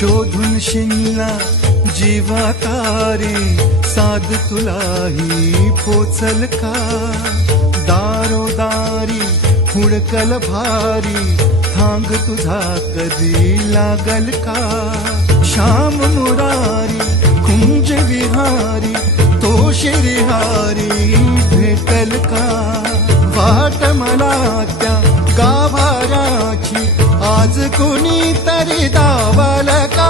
शोधून शिनला जीवा तारे साध तुलाही पोचल का दारोदारी हुडकल भारी थांग तुझा कधी लागल का श्याम मुरारी कुंज विहारी तो शिरिहारी भेटल का वाट मला त्या गाभाराची आज कोणी तरी दावल का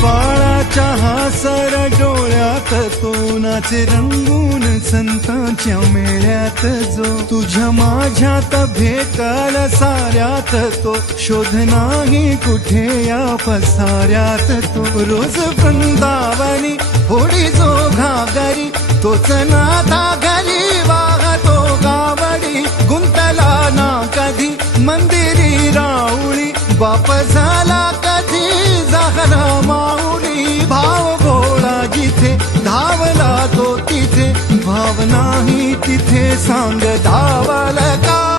पाळाच्या हासर डोळ्यात तो नाचे रंगून संतांच्या मेळ्यात जो तुझ्या माझ्यात भेटल साऱ्यात तो शोध नाही कुठे या पसाऱ्यात तो रोज वृंदावनी होडी जो घागरी तोच नाथा घरी वाहतो गावडी गुंतला ना कधी मंदिरी राऊळी बाप झाला कधी झाला माऊली भाव गोळा जिथे धावला तो तिथे भाव नाही तिथे सांग धावल का